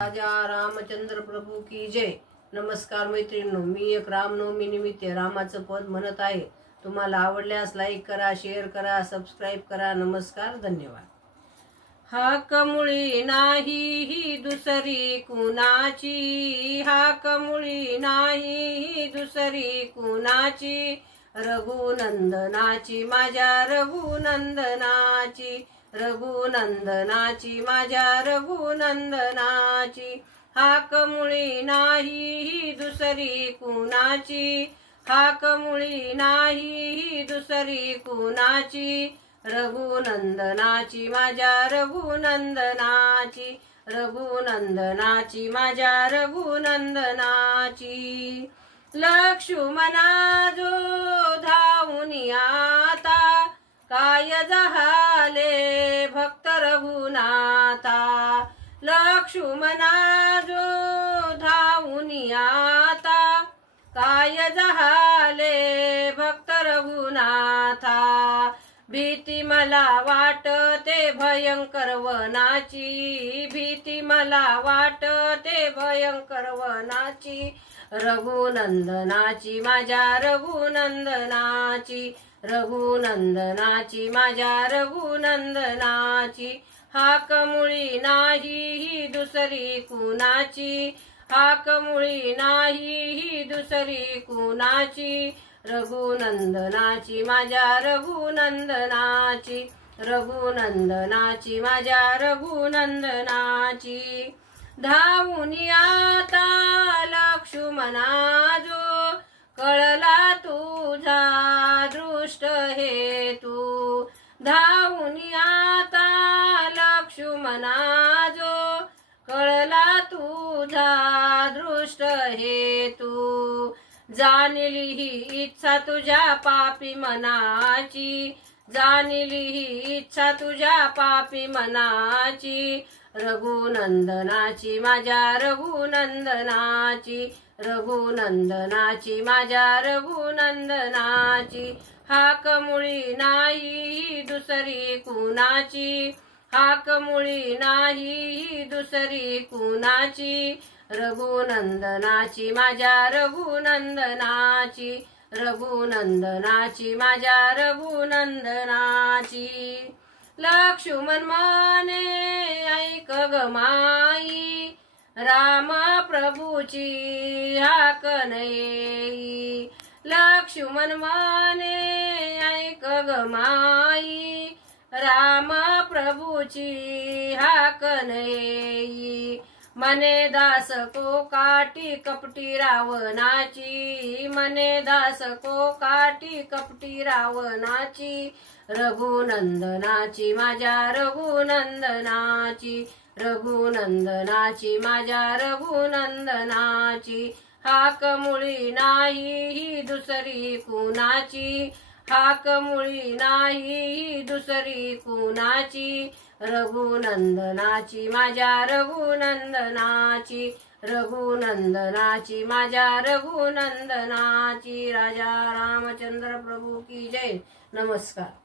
राजा रामचंद्र प्रभू की जय। नमस्कार मैत्रिणींनो, मी एक रामनवमी निमित्त रामाचं पद म्हणत आहे। तुम्हाला आवडल्यास लाईक करा, शेअर करा, सबस्क्राइब करा। नमस्कार, धन्यवाद। हाक मुळी नाही ही दुसरी कुणाची, हाक मुळी नाही ही दुसरी कुणाची, रघुनंदनाची माझ्या रघुनंदनाची, रघुनंदनाची माझ्या रघुनंदनाची। हाक मुळी नाही ही दुसरी कुणाची, हाक मुळी नाही ही दुसरी कुणाची, रघुनंदनाची माझ्या रघुनंदनाची, रघुनंदनाची माझ्या रघुनंदनाची। लक्ष्मणा जो धावून आता, काय झाले भक्त रघुनाथा। लक्ष्मणा जो धावून आता, काय झाले भक्त रघुनाथा। भीती मला वाटते भयंकर वनाची, भीती मला वाटते भयंकर वनाची, रघुनंदनाची माझ्या रघुनंदनाची, रघुनंदनाची माझ्या रघुनंदनाची। हाक मुळी नाही ही दुसरी कुणाची, हाक मुळी नाही ही दुसरी कुणाची, रघुनंदनाची माझ्या रघुनंदनाची, रघुनंदनाची माझ्या रघुनंदनाची। धावून आता लक्ष्मणा जो, कळला तुझा दृष्ट हेतू। धावून आता लक्ष्मणा जो, कळला तुझा दृष्ट हेतू। जाणली ही इच्छा तुझ्या पापी मनाची, जाणली ही इच्छा तुझ्या पापी मनाची, रघुनंदनाची माझ्या रघुनंदनाची, रघुनंदनाची माझ्या रघुनंदनाची। हाक मुळी नाही दुसरी कुणाची, हाक मुळी नाही दुसरी कुणाची, रघुनंदनाची माझ्या रघुनंदनाची, रघुनंदनाची माझ्या रघुनंदनाची। लक्ष्मण म्हणे ऐक ग माई, राम प्रभूची हाक नाही। लक्ष्मण म्हणे ऐक ग माई, राम प्रभूची हाक नाही। मने दास को काटी कपटी रावणाची, मने दास को काटी कपटी रावणाची, रघुनंदनाची माझ्या रघुनंदनाची, रघुनंदनाची माझ्या रघुनंदनाची। हाक मुळी नाही ही दुसरी कुणाची, हाक मुळी नाही ही दुसरी कुणाची, रघुनंदनाची माझ्या रघुनंदनाची, रघुनंदनाची माझ्या रघुनंदनाची। राजा रामचंद्र प्रभू की जय। नमस्कार।